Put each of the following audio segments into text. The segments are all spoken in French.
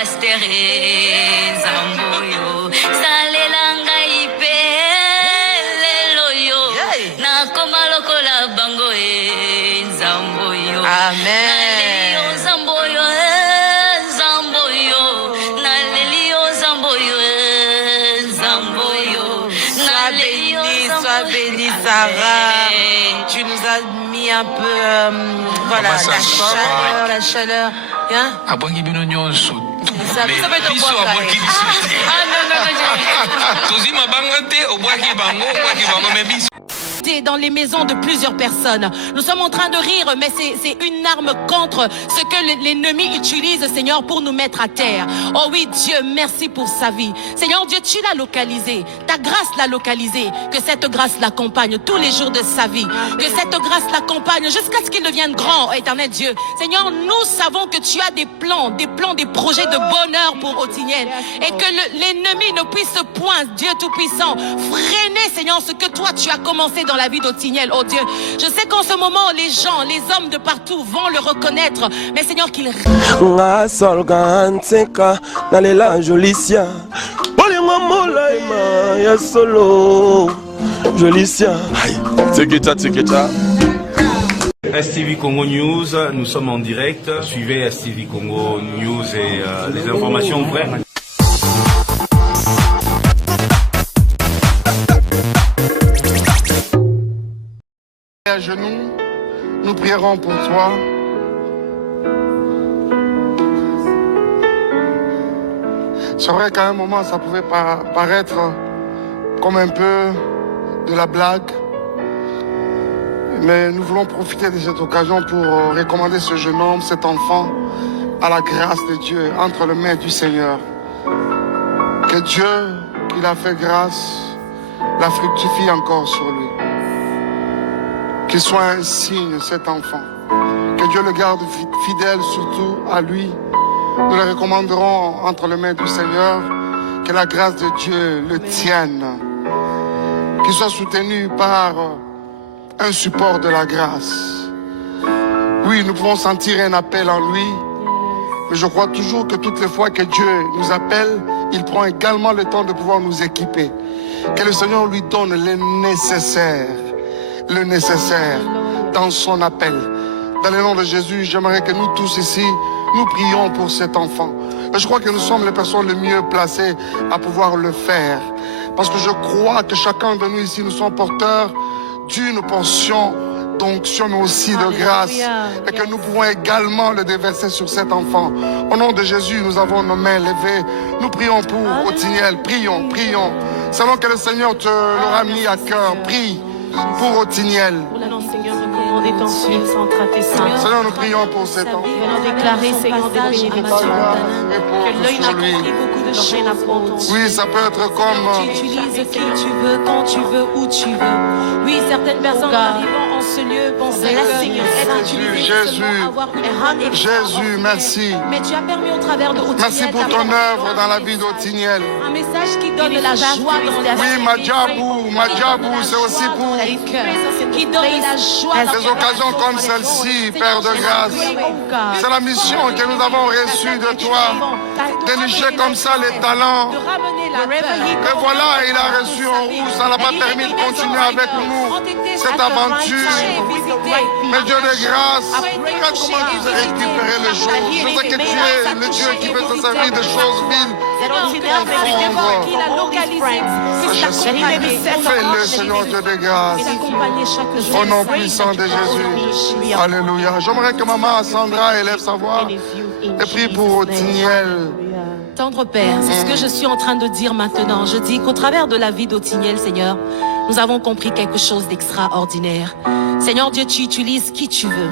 pasteur Zamboyo salelanga ipe leloyo nakoma lokola bango Zamboyo. Amen. Zamboyo Zamboyo nalelio Zamboyo Zamboyo. Sois bénie, Sarah. Tu nous as mis un peu, voilà, la chaleur. Hein? Ça peut être dans les maisons de plusieurs personnes. Nous sommes en train de rire, mais c'est une arme contre ce que l'ennemi utilise, Seigneur, pour nous mettre à terre. Oh oui, Dieu, merci pour sa vie. Seigneur Dieu, tu l'as localisé. Ta grâce l'a localisé. Que cette grâce l'accompagne tous les jours de sa vie. Que cette grâce l'accompagne jusqu'à ce qu'il devienne grand, oh, éternel Dieu. Seigneur, nous savons que tu as des plans, des projets de bonheur pour Otiniel. Et que l'ennemi ne puisse point, Dieu Tout-Puissant, freiner, Seigneur, ce que toi tu as commencé dans la vie d'Otiniel, oh Dieu. Je sais qu'en ce moment, les gens, les hommes de partout vont le reconnaître, mais Seigneur, qu'il STV Congo News, nous sommes en direct. Suivez STV Congo News et les informations vraies. À genoux, nous prierons pour toi. C'est vrai qu'à un moment, ça pouvait paraître comme un peu de la blague. Mais nous voulons profiter de cette occasion pour recommander ce jeune homme, cet enfant, à la grâce de Dieu, entre les mains du Seigneur. Que Dieu, qui l'a fait grâce, la fructifie encore sur lui. Qu'il soit un signe, cet enfant. Que Dieu le garde fidèle surtout à lui. Nous le recommanderons entre les mains du Seigneur. Que la grâce de Dieu le tienne. Qu'il soit soutenu par un support de la grâce. Oui, nous pouvons sentir un appel en lui. Mais je crois toujours que toutes les fois que Dieu nous appelle, il prend également le temps de pouvoir nous équiper. Que le Seigneur lui donne le nécessaire dans son appel. Dans le nom de Jésus, j'aimerais que nous tous ici, nous prions pour cet enfant. Et je crois que nous sommes les personnes les mieux placées à pouvoir le faire. Parce que je crois que chacun de nous ici, nous sommes porteurs d'une portion d'onction, mais aussi de grâce. Et que nous pouvons également le déverser sur cet enfant. Au nom de Jésus, nous avons nos mains levées. Nous prions pour Otiniel. Prions. Savons que le Seigneur te l'aura mis à cœur. Prie pour Otiniel. Seigneur, nous prions pour cet enfant. Venons déclarer, Seigneur, des bénédictions. Que l'œil n'a compris beaucoup de choses. Oui, ça peut être comme... Tu utilises qui tu veux, quand tu veux, où tu veux. Oui, certaines personnes arrivant en ce lieu pensaient être utilisées seulement avoir une Jésus, merci. Mais tu as permis au travers de Otiniel. Merci pour ton œuvre dans la vie d'Otiniel. Un message qui donne la joie dans la Oui, Madjabou, c'est aussi pour qui donne la joie dans des occasions comme celle-ci, Père de grâce. C'est la mission que nous avons reçue de toi, dénicher comme ça les talents. Et voilà, il a reçu en rouge, ça n'a pas permis de continuer avec nous cette aventure. Mais Dieu de grâce, regarde comment tu as récupéré les choses. Je sais que tu es le Dieu qui veut se servir de choses viles. Fais-le, Seigneur Dieu de grâce. Au nom puissant de Jésus. Alléluia. J'aimerais que maman Sandra élève sa voix et prie pour Otiniel. Tendre Père, c'est ce que je suis en train de dire maintenant. Je dis qu'au travers de la vie d'Otiniel, Seigneur, nous avons compris quelque chose d'extraordinaire. Seigneur Dieu, tu utilises qui tu veux,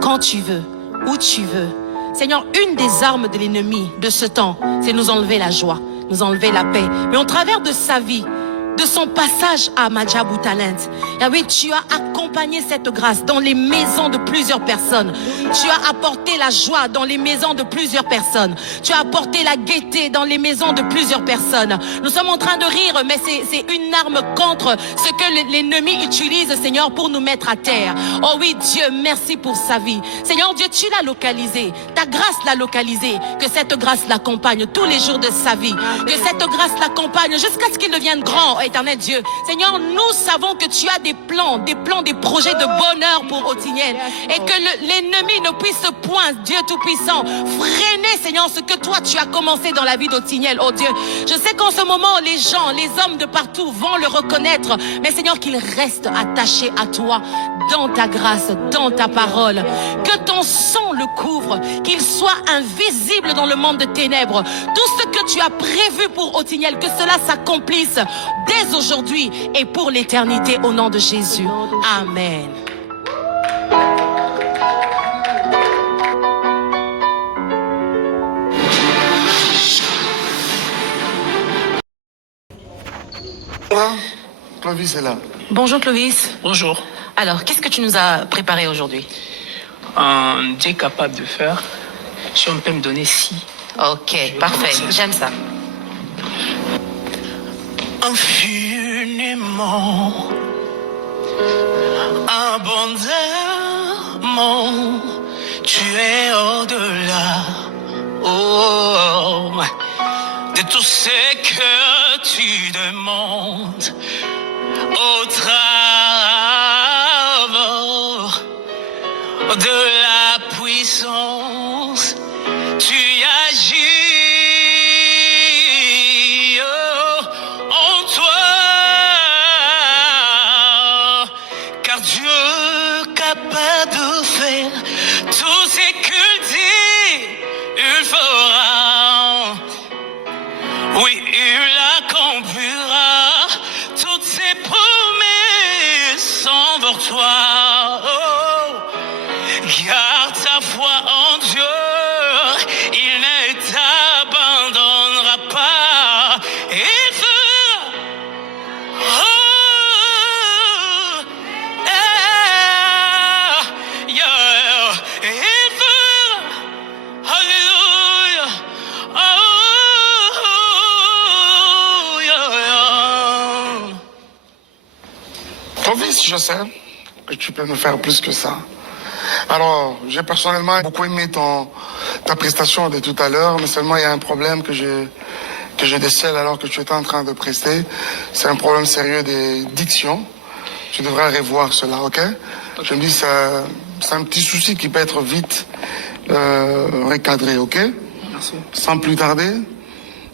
quand tu veux, où tu veux. Seigneur, une des armes de l'ennemi de ce temps, c'est nous enlever la joie, nous enlever la paix. Mais au travers de sa vie, de son passage à Madjabou Talent. Yahweh, tu as accompagné cette grâce dans les maisons de plusieurs personnes. Tu as apporté la joie dans les maisons de plusieurs personnes. Tu as apporté la gaieté dans les maisons de plusieurs personnes. Nous sommes en train de rire, mais c'est une arme contre ce que l'ennemi utilise, Seigneur, pour nous mettre à terre. Oh oui, Dieu, merci pour sa vie. Seigneur Dieu, tu l'as localisé. Ta grâce l'a localisé. Que cette grâce l'accompagne tous les jours de sa vie. Que cette grâce l'accompagne jusqu'à ce qu'il devienne grand, éternel Dieu. Seigneur, nous savons que tu as des plans, des projets de bonheur pour Otiniel. Et que l'ennemi ne puisse point, Dieu Tout-Puissant, freiner, Seigneur, ce que toi tu as commencé dans la vie d'Otiniel. Oh Dieu, je sais qu'en ce moment, les gens, les hommes de partout vont le reconnaître. Mais Seigneur, qu'il reste attaché à toi, dans ta grâce, dans ta parole. Que ton sang le couvre, qu'il soit invisible dans le monde de ténèbres. Tout ce que tu as prévu pour Otiniel, que cela s'accomplisse dès aujourd'hui et pour l'éternité au nom de Jésus. Amen. Clovis est là. Bonjour Clovis. Bonjour. Alors, qu'est-ce que tu nous as préparé aujourd'hui? Dieu est capable de faire. Si on peut me donner 6. Ok, parfait. J'aime ça. Infiniment, abondamment, tu es au-delà, oh, de tout ce que tu demandes, au travers de la puissance, tu agis. Garde ta foi en Dieu, il ne t'abandonnera pas. Il fera, il fera, alléluia, Clovis, je sais que tu peux me faire plus que ça. Alors, j'ai personnellement beaucoup aimé ta prestation de tout à l'heure, mais seulement il y a un problème que je décèle alors que tu étais en train de prester. C'est un problème sérieux de diction. Tu devrais revoir cela, ok? Je me dis, c'est un petit souci qui peut être vite recadré, ok? Merci. Sans plus tarder,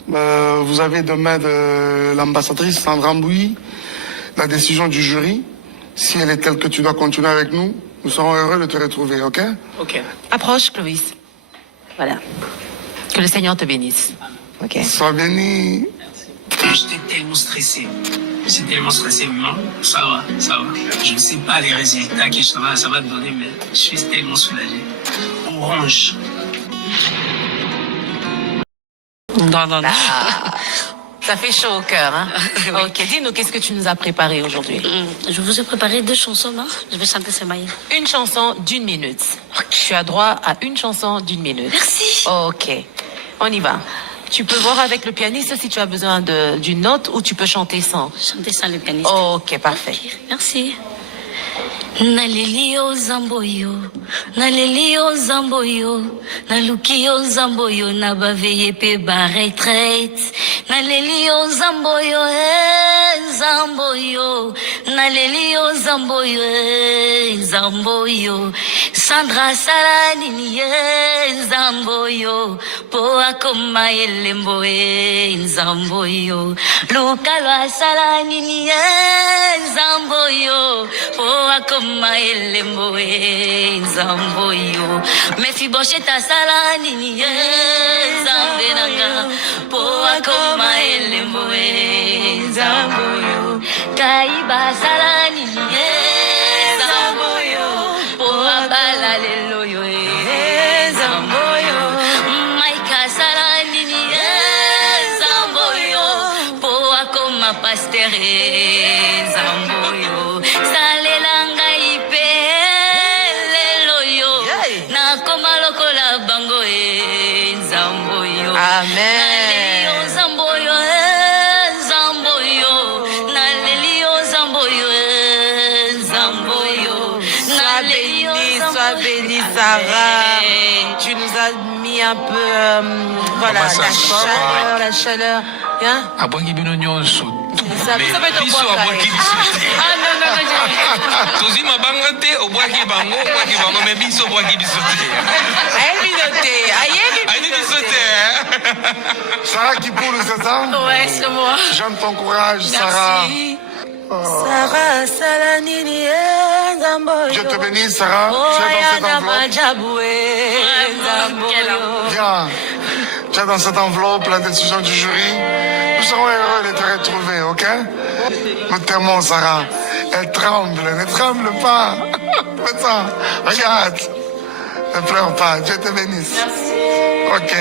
vous avez demain de l'ambassadrice Sandra Mbouyi la décision du jury. Si elle est telle que tu dois continuer avec nous, nous serons heureux de te retrouver, ok? Ok. Approche, Clovis. Voilà. Que le Seigneur te bénisse. Ok. Sois béni. J'étais tellement stressé. J'étais tellement stressé, mais non, ça va, ça va. Je ne sais pas les résultats que ça va donner, mais je suis tellement soulagé. Orange. Non. Ça fait chaud au cœur, hein? Ok, dis-nous, qu'est-ce que tu nous as préparé aujourd'hui? Je vous ai préparé 2 chansons, non? Je vais chanter ces mailles. Une chanson d'1 minute. Tu as droit à une chanson d'1 minute. Merci. Ok, on y va. Tu peux voir avec le pianiste si tu as besoin d'une note ou tu peux chanter sans. Chanter sans le pianiste. Ok, parfait. Merci. Nalelio zamboyo, nalelio zamboyo, nalukio zamboyo, nabaveye pe ba retraite. Nalelio zamboyo, zamboyo, nalelio zamboyo, zamboyo. Sandra Salanini, zamboyo, poa koma elembo, zamboyo. Lukalo Salanini, zamboyo, poa koma elembo, zamboyo. Mefibosheta Salanini, zambenanga, poa koma elembo, zamboyo. Kaiba Salanini, zamboyo, poa balaleloyo, zamboyo. Maika Salanini, zamboyo, poa koma pastere, Tu nous as mis un peu, voilà, Comment ça, la chaleur. Hein? abwangi bino nyonso Ça veut dire biso quoi, abwaki biso te Ah non, non, non, tozwi mabanga te obwaki bango me biso obwaki biso te ayebi biso te Sarah qui poule, c'est ça? Ouais, c'est moi. J'aime ton courage, Sarah. Sarah Salanini Zamboyo. Dieu te bénisse, Sarah. Tu es dans cette enveloppe. Viens. Tu es dans cette enveloppe, la décision du jury. Nous serons heureux de te retrouver, ok? Nous t'aimons, Sarah. Elle tremble, ne tremble pas. Fais ça. Regarde. Ne pleure pas. Dieu te bénisse. Merci. Ok.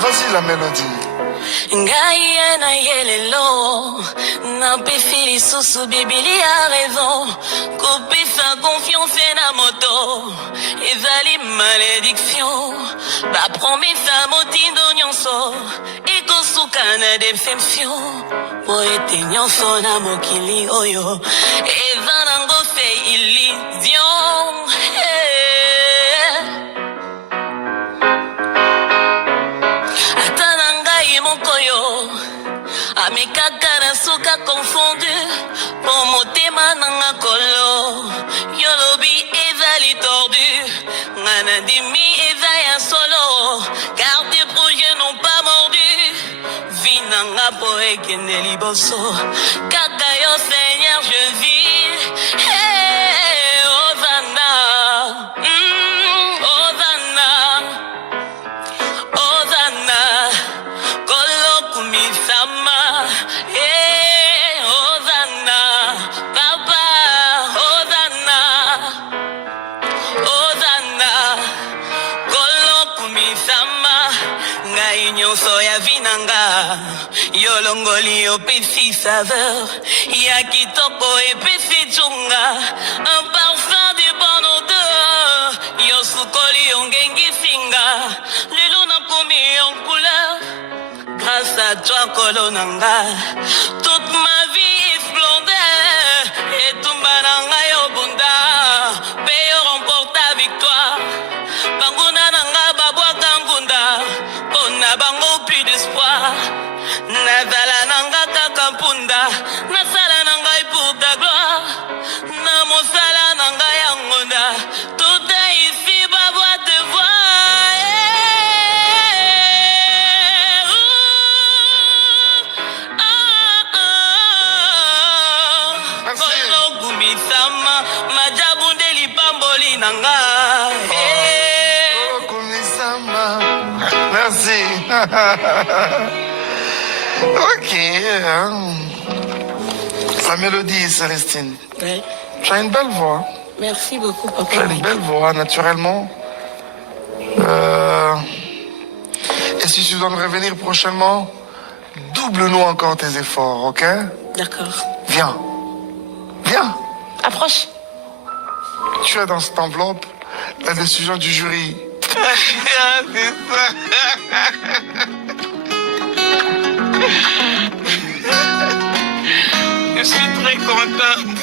Vas-y, la mélodie. Ngai na yelelo na pefili susu bibili a raison kopesa confiance na moto ezali malédiction bapromesa motindo nyonso ekosuka na deception po ete nyonso na mokili oyo eza nango fe illusion. Amekaka na suka confondu Pour motema nanga kolo Yolobi ezali tordu Ngana dimi eza ya solo Car tes projets n'ont pas mordu Vinanga po ekende liboso Kaka yo Seigneur je vis Hey, Hosanna Hosanna Hosanna Kolo kumisama nyonso ya vinanga yolongoli opesi saveur ya kitoko epesi tsunga un parfum de bonne odeur yosukoli ongengisinga lelo nakomi en couleur grâce à toi kolonanga toute ma vie est splendeur etumba nanga yobunda pe yo remporte la victoire banguna nanga babwaka ngunda na bango plus d'espoir nazala nanga kaka mpunda nasala nangai pour ta gloire na mosala nanga ya ngonda tout ici babwa te voir kolokumisama majabundeli pamboli nanga. Merci. Ok. La mélodie, Célestine. Oui. Tu as une belle voix. Merci beaucoup, papa. Tu as une belle voix, naturellement. Et si tu dois me revenir prochainement, double-nous encore tes efforts, ok? D'accord. Viens. Viens. Approche. Tu es dans cette enveloppe, la décision du jury. Je suis très contente.